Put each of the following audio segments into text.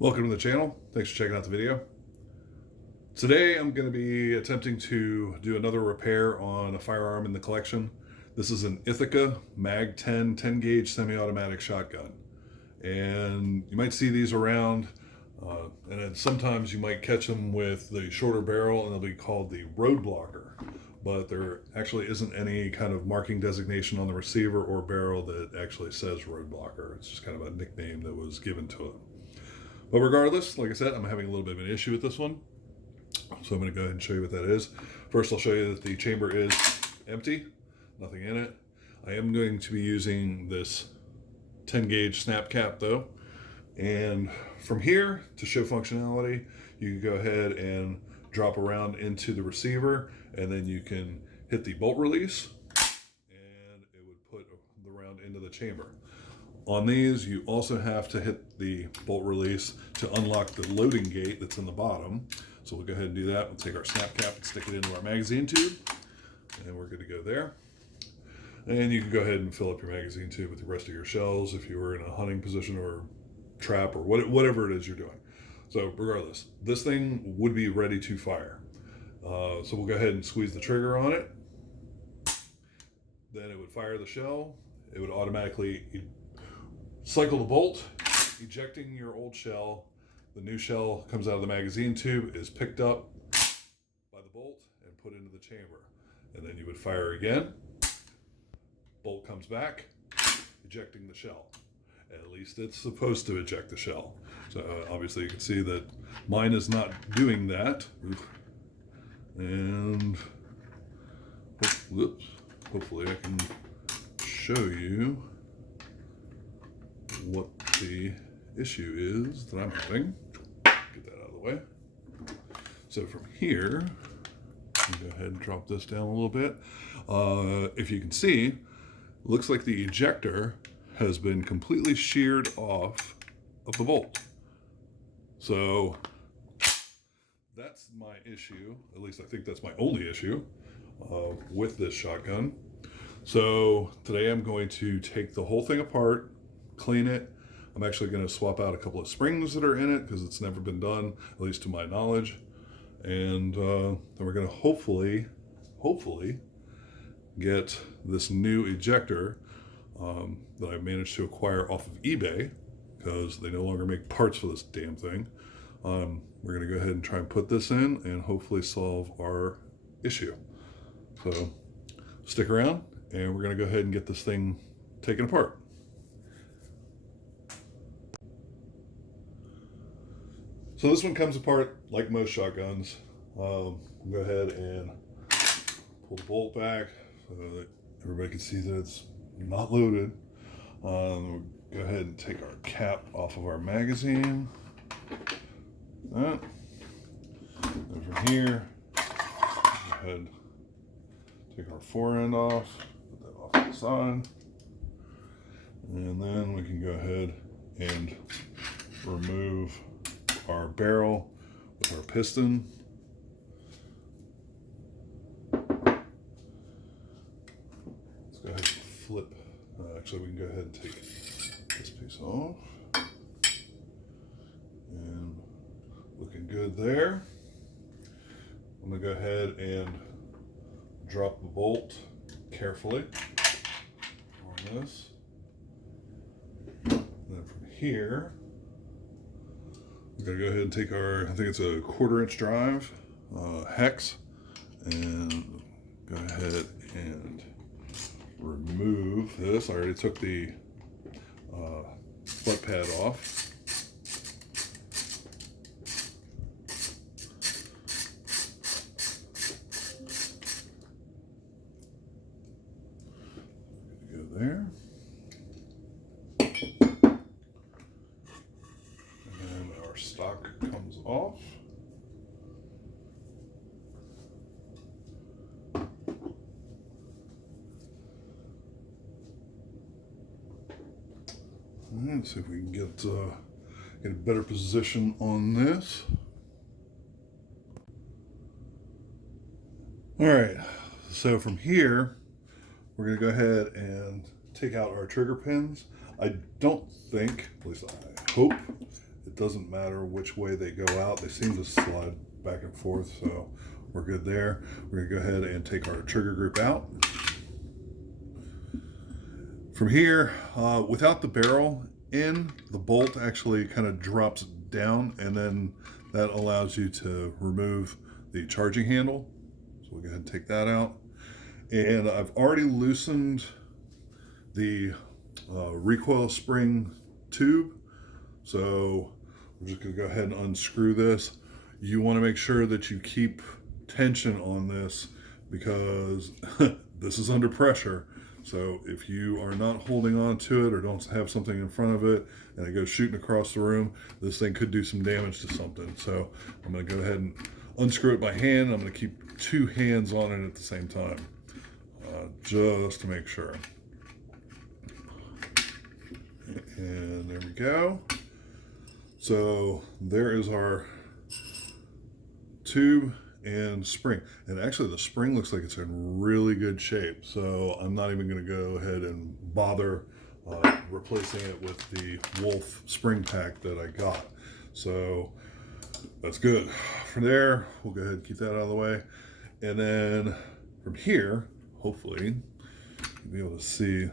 Welcome to the channel. Thanks for checking out the video. Today I'm going to be attempting to do another repair on a firearm in the collection. This is an Ithaca Mag-10 10-gauge semi-automatic shotgun. And you might see these around, and then sometimes you might catch them with the shorter barrel and they'll be called the Roadblocker. But there actually isn't any kind of marking designation on the receiver or barrel that actually says Roadblocker. It's just kind of a nickname that was given to it. But regardless, like I said, I'm having a little bit of an issue with this one. So I'm going to go ahead and show you what that is. First, I'll show you that the chamber is empty, nothing in it. I am going to be using this 10-gauge snap cap though. And from here, to show functionality, you can go ahead and drop around into the receiver, and then you can hit the bolt release, and it would put the round into the chamber. On these, you also have to hit the bolt release to unlock the loading gate that's in the bottom. So we'll go ahead and do that. We'll take our snap cap and stick it into our magazine tube, and we're good to go there. And you can go ahead and fill up your magazine tube with the rest of your shells if you were in a hunting position or trap or whatever it is you're doing. So regardless, this thing would be ready to fire. So we'll go ahead and squeeze the trigger on it. Then it would fire the shell. It would automatically cycle the bolt, ejecting your old shell. The new shell comes out of the magazine tube, is picked up by the bolt and put into the chamber. And then you would fire again. Bolt comes back, ejecting the shell. At least it's supposed to eject the shell. So obviously you can see that mine is not doing that. And hopefully I can show you what the issue is that I'm having. Get that out of the way. So from here, go ahead and drop this down a little bit. If you can see, looks like the ejector has been completely sheared off of the bolt. So that's my issue. At least I think that's my only issue with this shotgun. So today I'm going to take the whole thing apart, clean it. I'm actually going to swap out a couple of springs that are in it because it's never been done, at least to my knowledge. And then we're going to hopefully get this new ejector that I managed to acquire off of eBay, because they no longer make parts for this damn thing. We're going to go ahead and try and put this in and hopefully solve our issue. So stick around and we're going to go ahead and get this thing taken apart. So this one comes apart like most shotguns. Go ahead and pull the bolt back so that everybody can see that it's not loaded. We'll go ahead and take our cap off of our magazine. That. And from here, go ahead, take our fore end off, put that off to the side. And then we can go ahead and remove our barrel with our piston. Let's go ahead and flip. Actually, we can go ahead and take this piece off. And looking good there. I'm going to go ahead and drop the bolt carefully on this. And then from here, we're going to go ahead and take our, I think it's a 1/4-inch drive hex, and go ahead and remove this. I already took the butt pad off. Go there. Stock comes off. Let's see if we can get a better position on this. All right, so from here, we're going to go ahead and take out our trigger pins. I don't think, at least I hope, it doesn't matter which way they go out. They seem to slide back and forth, so we're good there. We're gonna go ahead and take our trigger group out. From here, without the barrel in, the bolt actually kind of drops down, and then that allows you to remove the charging handle. So we'll go ahead and take that out. And I've already loosened the recoil spring tube. So we're just gonna go ahead and unscrew this. You wanna make sure that you keep tension on this because this is under pressure. So if you are not holding on to it or don't have something in front of it and it goes shooting across the room, this thing could do some damage to something. So I'm gonna go ahead and unscrew it by hand. I'm gonna keep 2 hands on it at the same time, just to make sure. And there we go. So there is our tube and spring. And actually the spring looks like it's in really good shape. So I'm not even going to go ahead and bother replacing it with the Wolf spring pack that I got. So that's good. From there, we'll go ahead and keep that out of the way. And then from here, hopefully, you'll be able to see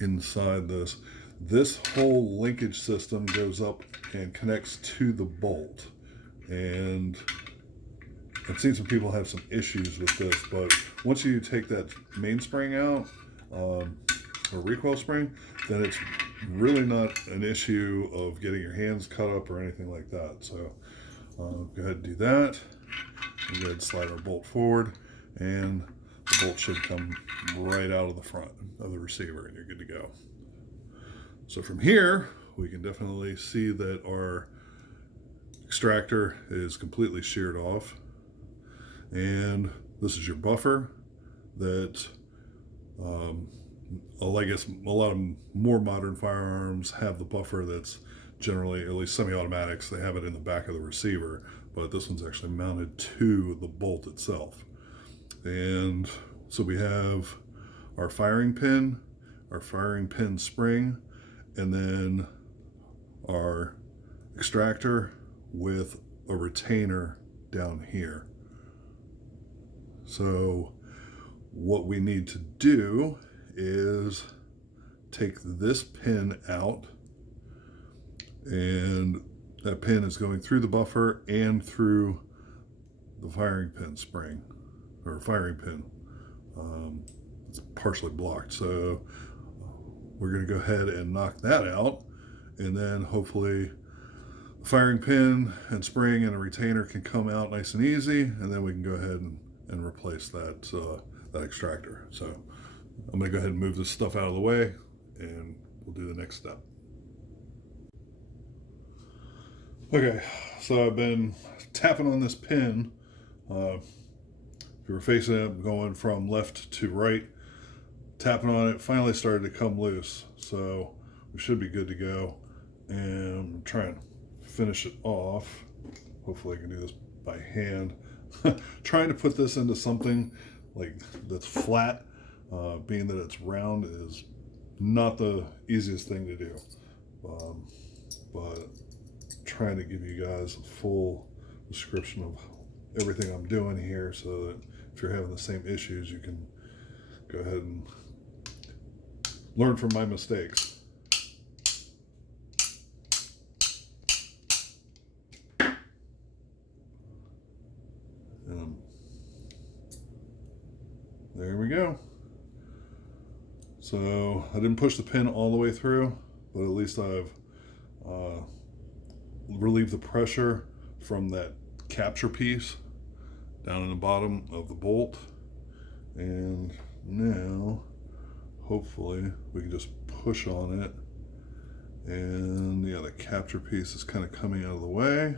inside this. This whole linkage system goes up and connects to the bolt. And I've seen some people have some issues with this, but once you take that mainspring out, or recoil spring, then it's really not an issue of getting your hands cut up or anything like that. So go ahead and do that. We'll go ahead and slide our bolt forward, and the bolt should come right out of the front of the receiver, and you're good to go. So from here, we can definitely see that our extractor is completely sheared off. And this is your buffer that, I guess a lot of more modern firearms have the buffer that's generally, at least semi-automatics, they have it in the back of the receiver, but this one's actually mounted to the bolt itself. And so we have our firing pin spring, and then our extractor with a retainer down here. So what we need to do is take this pin out, and that pin is going through the buffer and through the firing pin spring, or firing pin. It's partially blocked, so we're going to go ahead and knock that out, and then hopefully the firing pin and spring and a retainer can come out nice and easy, and then we can go ahead and replace that that extractor. So I'm going to go ahead and move this stuff out of the way, and we'll do the next step. Okay, so I've been tapping on this pin. If you were facing it, going from left to right, tapping on it, finally started to come loose. So we should be good to go. And I'm trying to finish it off. Hopefully I can do this by hand. Trying to put this into something like that's flat, being that it's round, is not the easiest thing to do. But trying to give you guys a full description of everything I'm doing here, so that if you're having the same issues, you can go ahead and learn from my mistakes. There we go. So I didn't push the pin all the way through, but at least I've relieved the pressure from that capture piece down in the bottom of the bolt. And now hopefully we can just push on it, and yeah, the capture piece is kind of coming out of the way.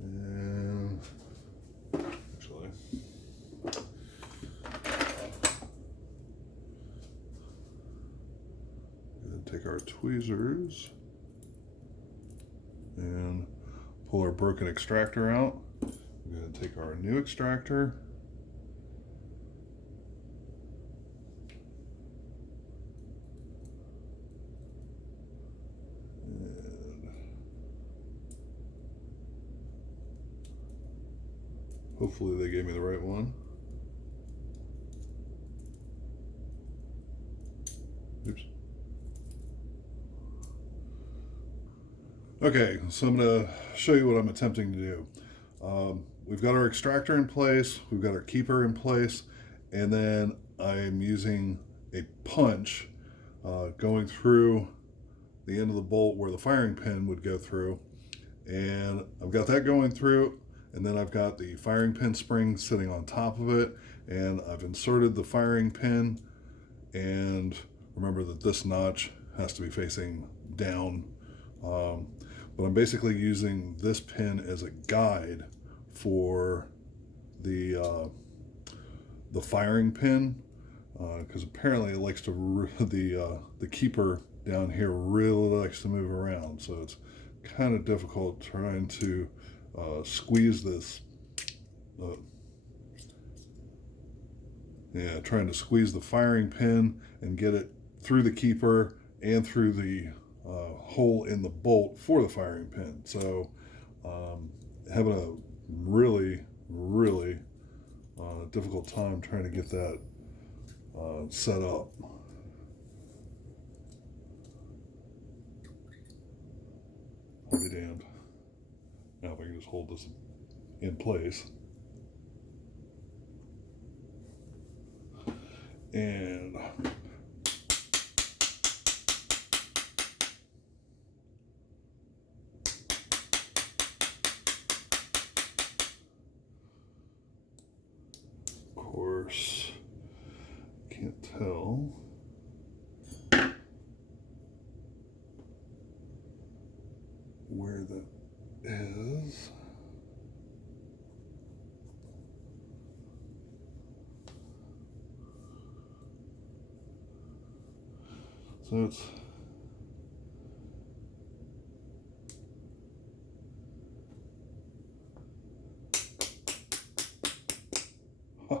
And actually, take our tweezers and pull our broken extractor out. We're going to take our new extractor Hopefully they gave me the right one. Oops. Okay, so I'm going to show you what I'm attempting to do. We've got our extractor in place, we've got our keeper in place, and then I'm using a punch going through the end of the bolt where the firing pin would go through. And I've got that going through, and then I've got the firing pin spring sitting on top of it, and I've inserted the firing pin, and remember that this notch has to be facing down. But I'm basically using this pin as a guide for the firing pin, because apparently it likes to the keeper down here really likes to move around, so it's kind of difficult trying to squeeze this. Trying to squeeze the firing pin and get it through the keeper and through the hole in the bolt for the firing pin. So having a really difficult time trying to get that set up. I'll be damned. Now if I can just hold this in place. And of course, can't tell. Where that is. So it's I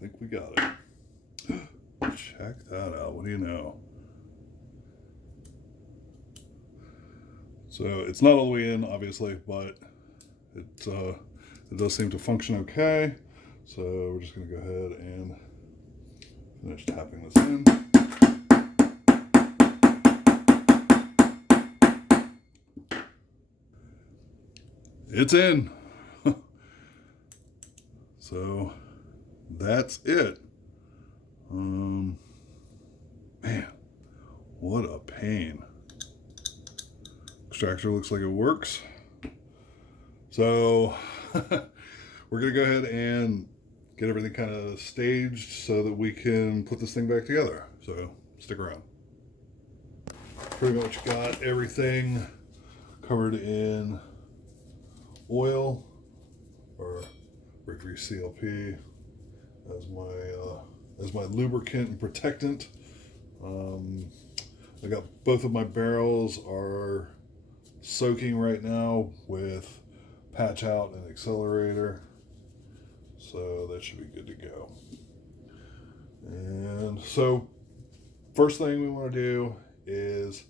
think we got it. Check that out. What do you know? So it's not all the way in, obviously, but it does seem to function okay. So we're just going to go ahead and finish tapping this in. It's in. So that's it. Man, what a pain. Extractor looks like it works. So we're going to go ahead and get everything kind of staged so that we can put this thing back together. So stick around. Pretty much got everything covered in oil, or Victory CLP as my lubricant and protectant. I got both of my barrels are soaking right now with patch out and accelerator, so that should be good to go. And so first thing we want to do is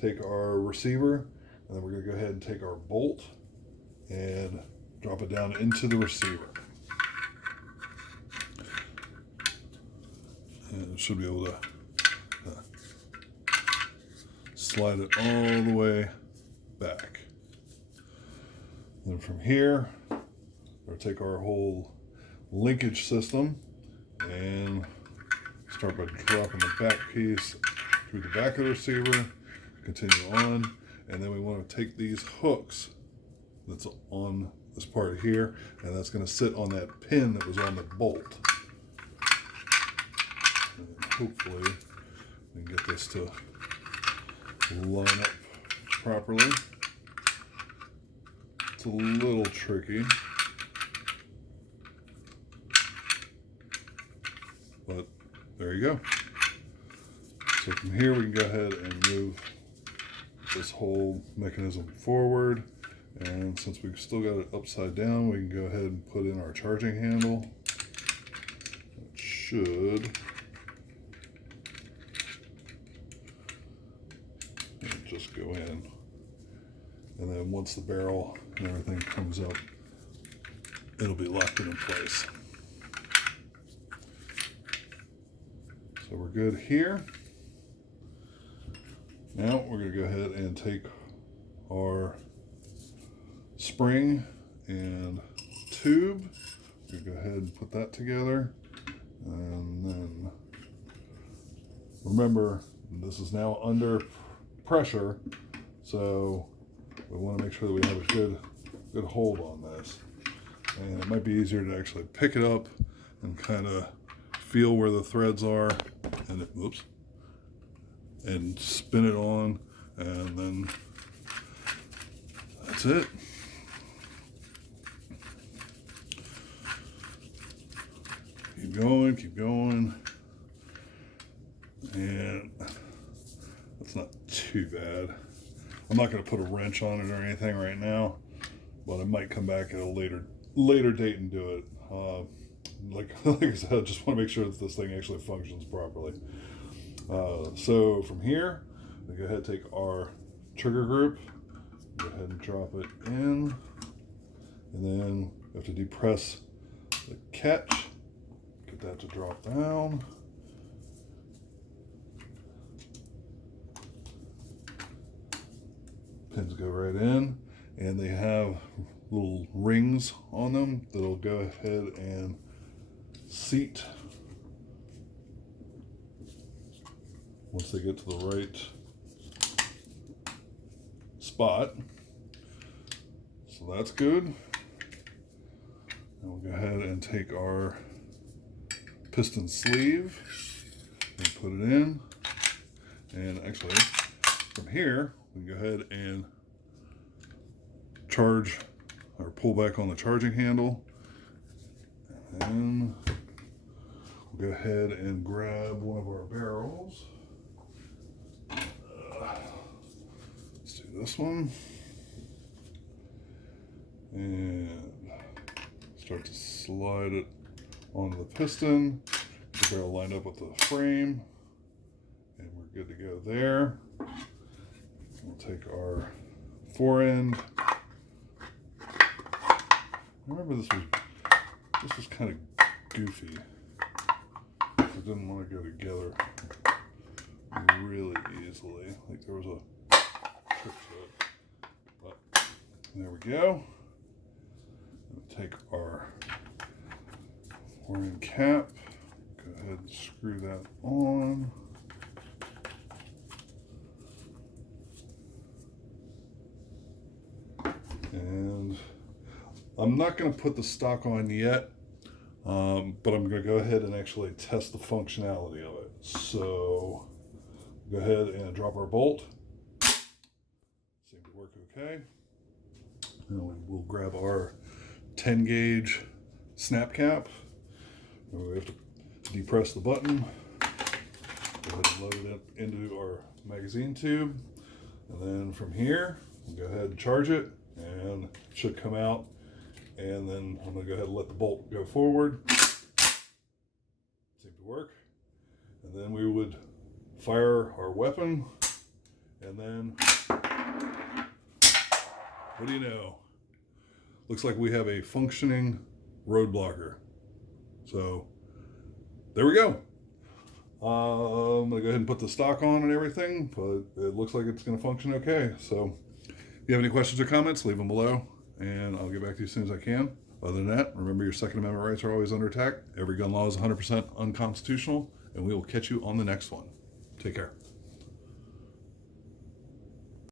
take our receiver, and then we're going to go ahead and take our bolt and drop it down into the receiver. And it should be able to slide it all the way back. Then from here, we'll take our whole linkage system and start by dropping the back piece through the back of the receiver, continue on, and then we want to take these hooks that's on this part here, and that's going to sit on that pin that was on the bolt. And hopefully we can get this to line up properly. It's a little tricky, but there you go. So from here we can go ahead and move this whole mechanism forward, and since we've still got it upside down, we can go ahead and put in our charging handle. It should just go in And then once the barrel and everything comes up, it'll be locked in place. So we're good here. Now we're going to go ahead and take our spring and tube. We're going to go ahead and put that together. And then remember, this is now under pressure, so we want to make sure that we have a good hold on this. And it might be easier to actually pick it up and kind of feel where the threads are, and and spin it on, and then that's it. Keep going, and that's not too bad. I'm not going to put a wrench on it or anything right now, but I might come back at a later date and do it. Like I said, I just want to make sure that this thing actually functions properly. So from here, we go ahead and take our trigger group, go ahead and drop it in, and then we have to depress the catch, get that to drop down. Pins go right in, and they have little rings on them that'll go ahead and seat once they get to the right spot. So that's good. And we'll go ahead and take our piston sleeve and put it in. And actually, from here, we can go ahead and charge or pull back on the charging handle. And we'll go ahead and grab one of our barrels. Let's do this one. And start to slide it onto the piston. Get the barrel lined up with the frame. And we're good to go there. We'll take our fore end. I remember this was kind of goofy. I didn't want to go together really easily. Like there was a trick to it. But there we go. We'll take our fore end cap. Go ahead and screw that on. And I'm not going to put the stock on yet, but I'm going to go ahead and actually test the functionality of it. So go ahead and drop our bolt. Seemed to work okay. And we'll grab our 10 gauge snap cap. And we have to depress the button. Go ahead and load it up into our magazine tube. And then from here, we'll go ahead and charge it. And it should come out, and then I'm going to go ahead and let the bolt go forward. Seemed to work. And then we would fire our weapon, and then what do you know? Looks like we have a functioning Roadblocker. So there we go. I'm going to go ahead and put the stock on and everything, but it looks like it's going to function okay. So if you have any questions or comments, leave them below, and I'll get back to you as soon as I can. Other than that, remember your Second Amendment rights are always under attack. Every gun law is 100% unconstitutional, and we will catch you on the next one. Take care.